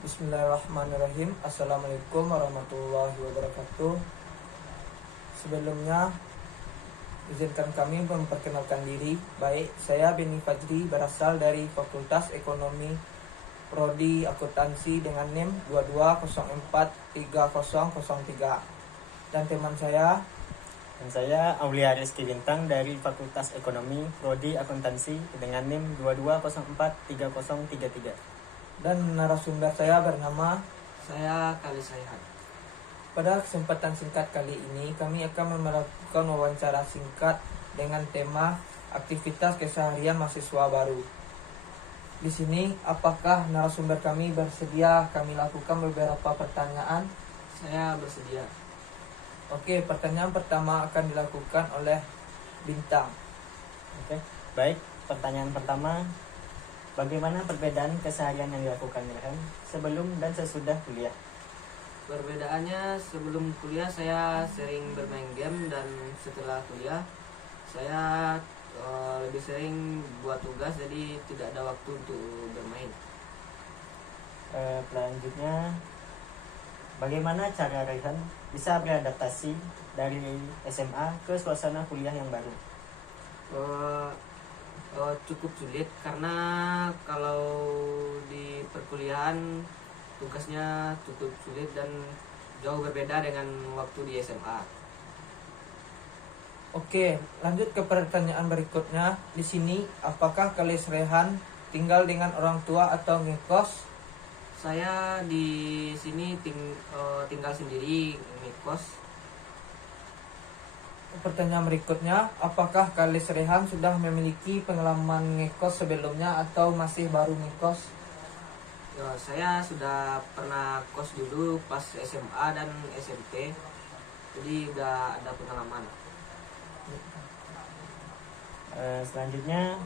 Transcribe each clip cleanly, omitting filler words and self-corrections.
Bismillahirrahmanirrahim. Assalamualaikum warahmatullahi wabarakatuh. Sebelumnya, izinkan kami memperkenalkan diri. Baik, saya Beni Fajri, berasal dari Fakultas Ekonomi Prodi Akuntansi dengan NIM 22043003. Dan teman saya, Dan saya Aulia Rizky Bintang dari Fakultas Ekonomi Prodi Akuntansi dengan NIM 22043033. dan narasumber saya bernama. Saya Kali Saihan. Pada kesempatan singkat kali ini, kami akan melakukan wawancara singkat dengan tema aktivitas keseharian mahasiswa baru. Di sini, apakah narasumber kami bersedia kami lakukan beberapa pertanyaan? Saya bersedia. Oke, pertanyaan pertama akan dilakukan oleh Bintang. Oke, baik. Pertanyaan pertama, bagaimana perbedaan keseharian yang dilakukan Ilham sebelum dan sesudah kuliah? Perbedaannya, sebelum kuliah saya sering bermain game, dan setelah kuliah saya lebih sering buat tugas, jadi tidak ada waktu untuk bermain. Selanjutnya, bagaimana cara Rehan bisa beradaptasi dari SMA ke suasana kuliah yang baru? Cukup sulit, karena kalau di perkuliahan tugasnya cukup sulit dan jauh berbeda dengan waktu di SMA. Oke, lanjut ke pertanyaan berikutnya. Di sini, apakah Kalis Rehan tinggal dengan orang tua atau ngekos? Saya di sini tinggal sendiri, ngekos. Pertanyaan berikutnya, apakah Kalis Rehan sudah memiliki pengalaman ngekos sebelumnya atau masih baru ngekos? Saya sudah pernah kos dulu pas SMA dan SMP, jadi udah ada pengalaman. Selanjutnya,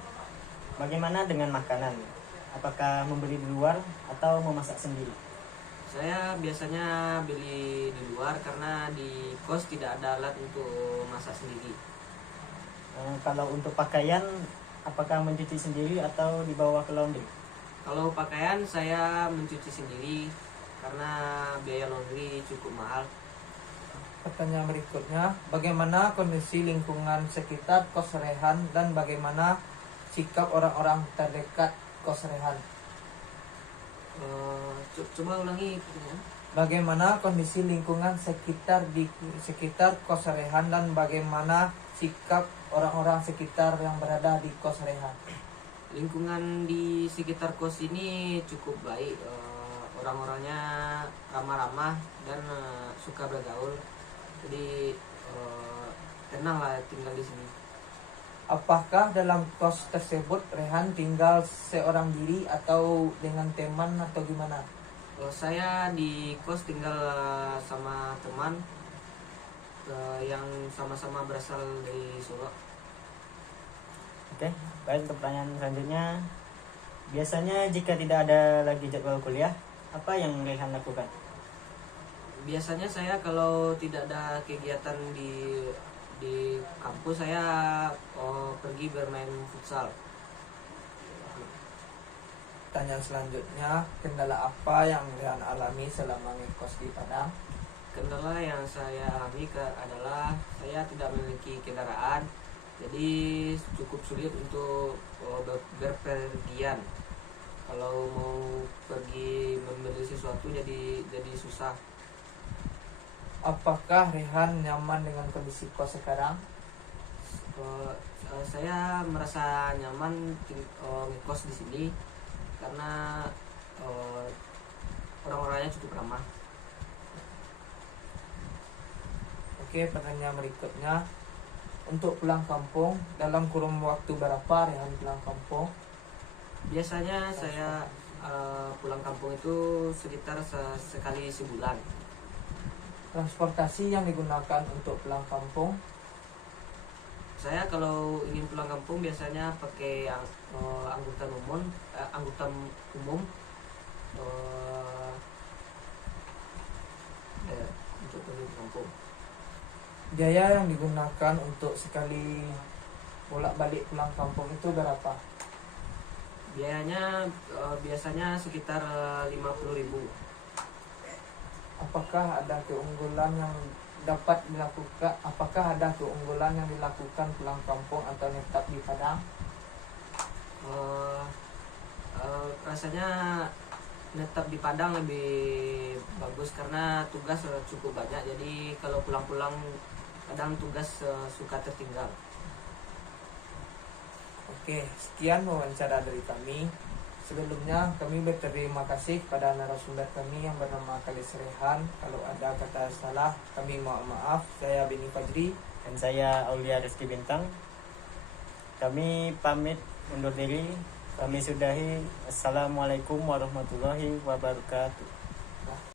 bagaimana dengan makanan? Apakah membeli di luar atau memasak sendiri? Saya biasanya beli di luar karena di kos tidak ada alat untuk masak sendiri. Kalau untuk pakaian, apakah mencuci sendiri atau dibawa ke laundry? Kalau pakaian saya mencuci sendiri karena biaya laundry cukup mahal. Pertanyaan berikutnya, bagaimana kondisi lingkungan sekitar kos Rehan dan bagaimana sikap orang-orang terdekat kos Rehan? Coba ulangi pertanyaan. Bagaimana kondisi lingkungan sekitar di sekitar kos Rehan dan bagaimana sikap orang-orang sekitar yang berada di kos Rehan? Lingkungan di sekitar kos ini cukup baik. Orang-orangnya ramah-ramah dan suka bergaul. Jadi tenang lah tinggal di sini. Apakah dalam kos tersebut Rehan tinggal seorang diri atau dengan teman atau gimana? Saya di kos tinggal sama teman yang sama-sama berasal dari Solo. Oke, baik. Untuk pertanyaan selanjutnya, biasanya jika tidak ada lagi jadwal kuliah, apa yang Rehan lakukan? Biasanya saya kalau tidak ada kegiatan di kampus, saya pergi bermain futsal. Pertanyaan selanjutnya, kendala apa yang Rehan alami selama ngekos di Padang? Kendala yang saya alami adalah saya tidak memiliki kendaraan, jadi cukup sulit untuk berpergian. Kalau mau pergi membeli sesuatu jadi susah. Apakah Rehan nyaman dengan kondisi kos sekarang? Saya merasa nyaman ngekos di sini karena orang-orangnya cukup ramah. Oke, pertanyaan berikutnya, untuk pulang kampung, dalam kurun waktu berapa Rehan pulang kampung? Biasanya saya pulang kampung itu sekitar sekali sebulan. Transportasi yang digunakan untuk pulang kampung? Saya kalau ingin pulang kampung biasanya pakai angkutan umum untuk pergi ke kampung. Biaya yang digunakan untuk sekali bolak-balik pulang kampung itu berapa? Biayanya biasanya sekitar 50.000. Apakah ada keunggulan yang dapat dilakukan? Apakah ada keunggulan yang dilakukan pulang kampung atau netap di Padang? Rasanya netap di Padang lebih bagus karena tugas cukup banyak. Jadi kalau pulang-pulang kadang tugas suka tertinggal. Oke, sekian wawancara dari kami. Sebelumnya kami berterima kasih pada narasumber kami yang bernama Kalis Rehan. Kalau ada kata salah kami mohon maaf. Saya Beni Fajri. Dan saya Aulia Rizky Bintang. Kami pamit undur diri. Kami sudahi. Assalamualaikum warahmatullahi wabarakatuh.